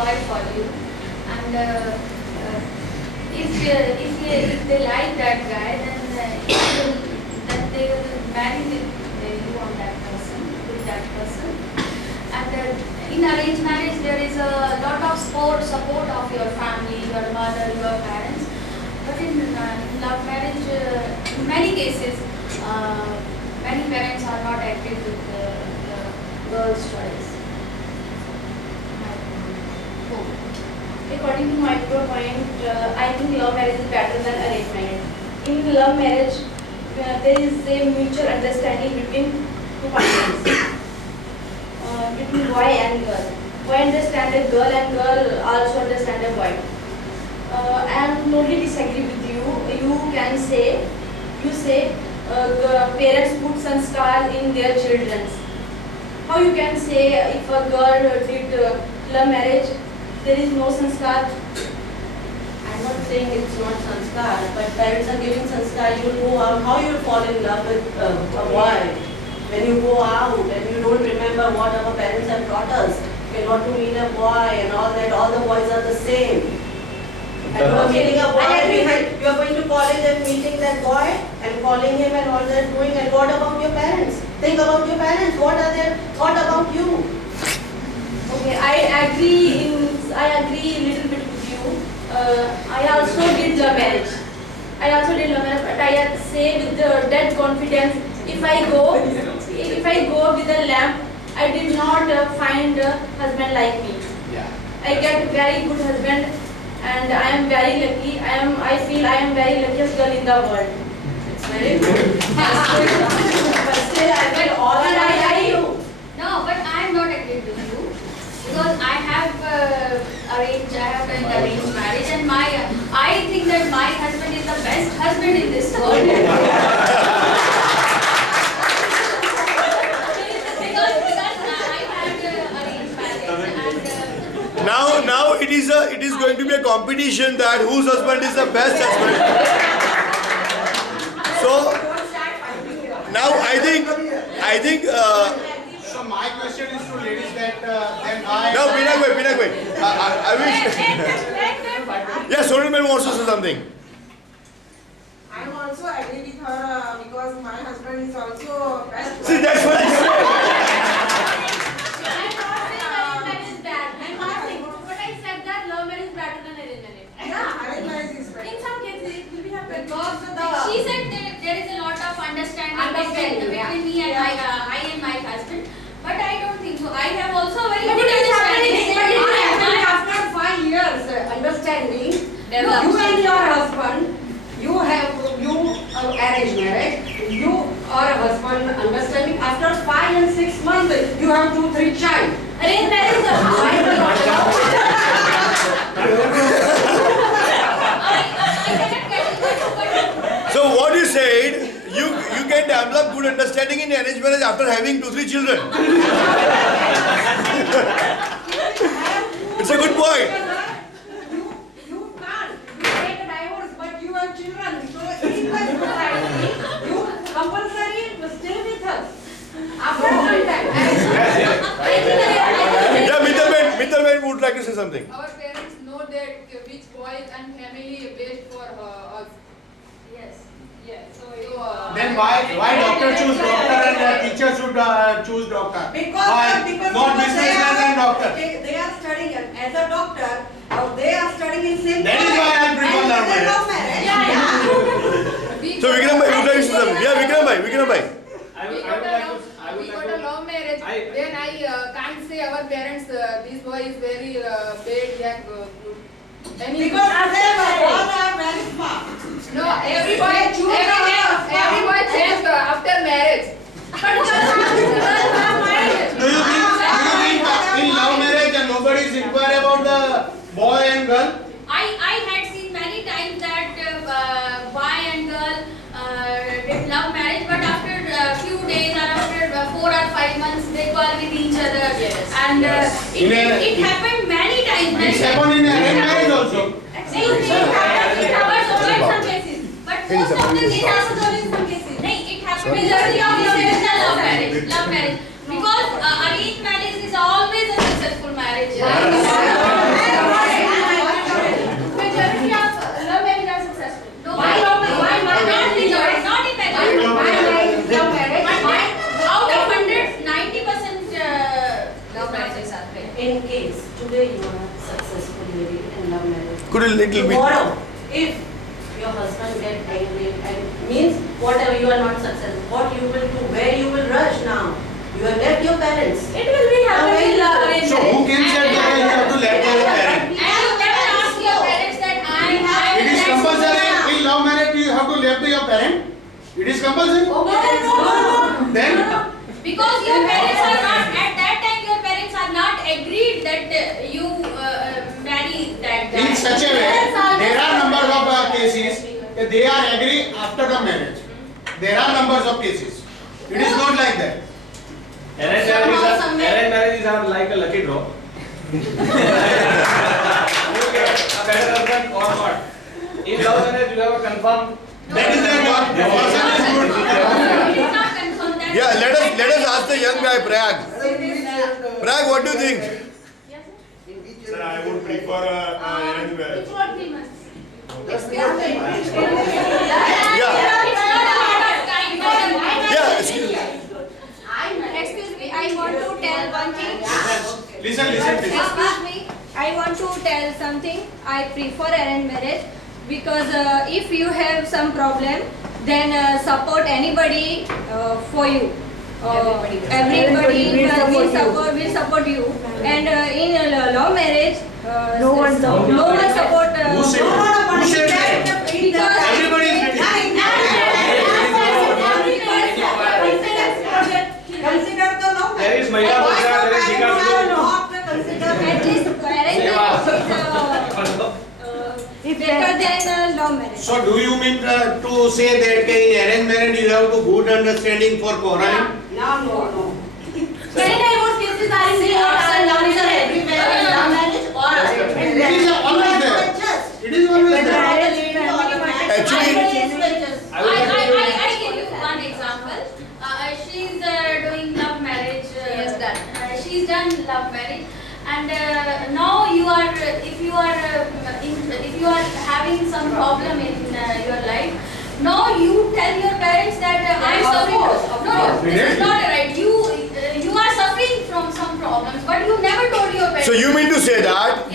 boy for you, and if they like that guy, then they will marry you on that person, with that person. And in arranged marriage, there is a lot of support of your family, your mother, your parents. But in love marriage, in many cases, many parents are not active with the girl's choice. According to my point, I think love marriage is better than arranged marriage. In love marriage, there is a mutual understanding between two partners, between boy and girl. Boy understand a girl and girl also understand a boy. I am totally disagree with you. You say the parents put sanskar in their children. How you can say if a girl did love marriage, there is no sanskar? I'm not saying it's not sanskar, but parents are giving sanskar. You go out, how you fall in love with a boy. When you go out and you don't remember what our parents have taught us, not to meet a boy and all that, all the boys are the same. And you are meeting a boy, you are going to college and meeting that boy and calling him and all that doing, and what about your parents? Think about your parents, what are their thought about you? Okay, I agree a little bit with you. I also did love marriage. But I say with the dead confidence, if I go with a lamp, I did not find a husband like me. Yeah. I get very good husband, and I am very lucky. I feel I am very luckiest girl in the world. It's very good. But still, I feel all No, but I am not agreed with you, because I have done arranged marriage, and I think that my husband is the best husband in this world. because I had arranged marriage, and Now it is going to be a competition that whose husband is the best husband. So now I think. So my question is to ladies that then why? No, Pinak bhai. I wish. Yeah, Sonal ma'am wants to say something. I am also agree with her because my husband is also best. See, that's what I said. she said there is a lot of understanding between me and I and my husband, but I don't think so. I have also very good understanding. After 5 years understanding, you and your husband, you arranged marriage, you are a husband understanding. After 5 and 6 months, you have 2-3 child. Arranged marriage So what you said, you can develop good understanding in arranged marriage after having 2-3 children. It's a good point. You can't. You take a divorce, but you have children. So in the society, you compulsory to stay with us. After some time. Yeah, Mittal would like to say something. Our parents know that which boys and family is best for us. Yes. Yeah. So Then why doctor choose doctor and teacher should choose doctor? Because not businessman and doctor. they are studying as a doctor, or they are studying in same That is why I prefer love marriage. So Vikram bhai would like to say something. Yeah, Vikram bhai. We got a love marriage. Then I can't say our parents this boy is very bad, young, good. Because all are very smart. No, every boy changes after marriage. Do you think in love marriage and nobody is inquire about the boy and girl? I had seen many times that boy and girl did love marriage, but after a few days or after 4 or 5 months they quarrel with each other. Yes. And it happened many times. It's happened in arranged marriage also. It happens also in some cases, but most of the cases also in some cases. It happens majority of cases in love marriage, because arranged marriage is always a successful marriage. in case today you are successfully in love marriage, Could you little bit? tomorrow, if your husband get angry and means whatever you are not successful, what you will do, where you will rush now? You have left your parents. It will be happening in love marriage. So who can say that you have to let go of your parents? And you never ask your parents that It is compulsory in love marriage you have to left your parent. It is compulsory. No. Then Because your parents are not, at that time your parents are not agreed that you marry that guy. in such a way, there are numbers of cases that they are agree after the marriage. There are numbers of cases. It is not like that. Somehow, Arranged marriages are like a lucky draw. You get a better husband or not. In love marriage, you have a confirmed. That is the person is good. It is not confirmed that. Yeah, let us ask the young guy, Prag. Prag, what do you think? Sir, I would prefer arranged marriage. It's what we must. Yeah, excuse me. Excuse me, I want to tell one thing. Listen. Excuse me, I want to tell something. I prefer arranged marriage because if you have some problem, then support anybody for you. Everybody will support you. And in love marriage, no one support. Who said that? Who said that? Because Everybody is ready. Consider the law. There is Mahila Mudra, there is Shikha at least arranged marriage is better than love marriage. So do you mean to say that in arranged marriage you have to good understanding for quarreling? No. Many divorce cases are in the ups and downs are arranged everywhere in love marriage or arranged It marriage. is always there. It is always there. Actually, I give you one example. She's doing love marriage. She's done love marriage, and now you are, if you are having some problem in your life, now you tell your parents that I'm suffering. No, this is not right. You are suffering from some problems, but you never told your parents. so you mean to say that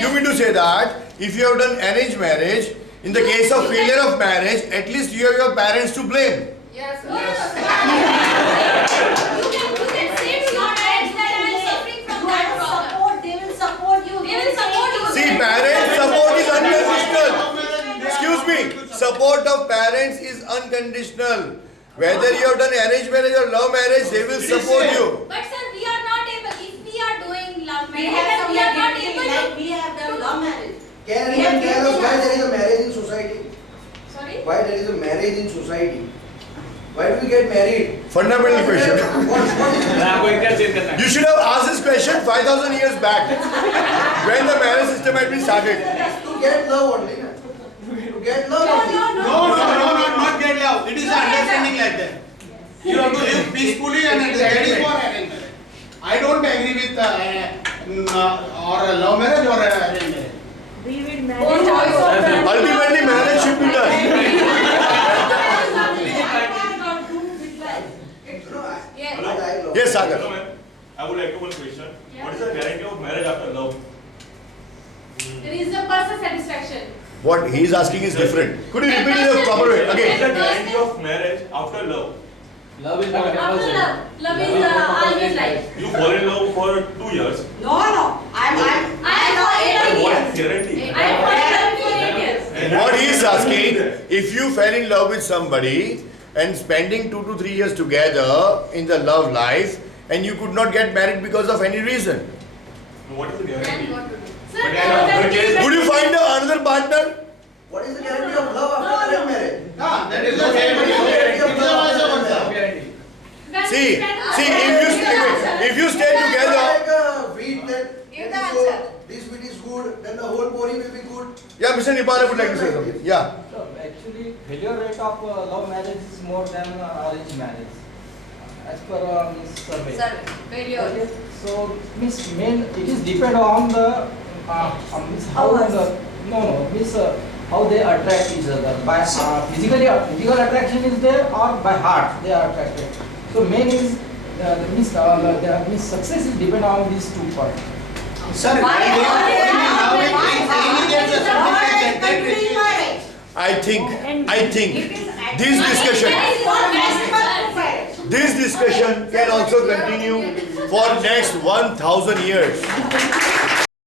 if you have done arranged marriage, in the case of failure of marriage, at least you have your parents to blame. Yes, No, yes. you can say to your parents that I am suffering from that problem. They will support you. They will support you. See, parents support is unconditional. Excuse me, support of parents is unconditional. Whether you have done arranged marriage or love marriage, they will support you. But sir, we are not able. If we are doing love We marriage, have then we are not some able like to. we have done love marriage. Can anyone tell us why there is a marriage in society? Sorry. Why there is a marriage in society? Why do we get married? Fundamental question. What is आपको इनका change करना है. You should have asked this question 5,000 years back, when the marriage system had been started. to get love only, na? To get love only. No, not get love. It is understanding like that. You have to live peacefully and that is for arranged marriage. I don't agree with or a love marriage or arranged marriage. Ultimately, marriage should be done. Yes, Sagar. Hello, ma'am. I would like to one question. What is the guarantee of marriage after love? There is a person satisfaction. What he is asking is different. Could you repeat it in a proper way? What is the Again. guarantee of marriage after love? Love is not After compulsory. love is always life. You fall in love for 2 years. No. I'm I am for 8 What years. is guarantee? I am for 8 years. And What he is asking, if you fell in love with somebody and spending 2 to 3 years together in the love life and you could not get married because of any reason, what is the Then guarantee? what to do? Sir, But I have heard case- would you find another partner? What is the guarantee of love after arranged marriage? That is the guarantee. It is vice versa. See, if you stay together, Like a wheat that Give that the is answer. this wheat is good, then the whole pori will be good. yeah, Mr. Nipala would like to say something. Yeah. So actually, failure rate of love marriage is more than arranged marriage, as per Miss survey. Sir, failure. Okay, so means main it is depend on the means how the means how they attract each other by physical attraction is there or by heart they are attracted. So main is the means success is depend on these 2 points. Sir, Why they are are they falling in love with why things, are he gets a they certificate not and then doing marriage? I think this discussion can also continue for next 1000 years.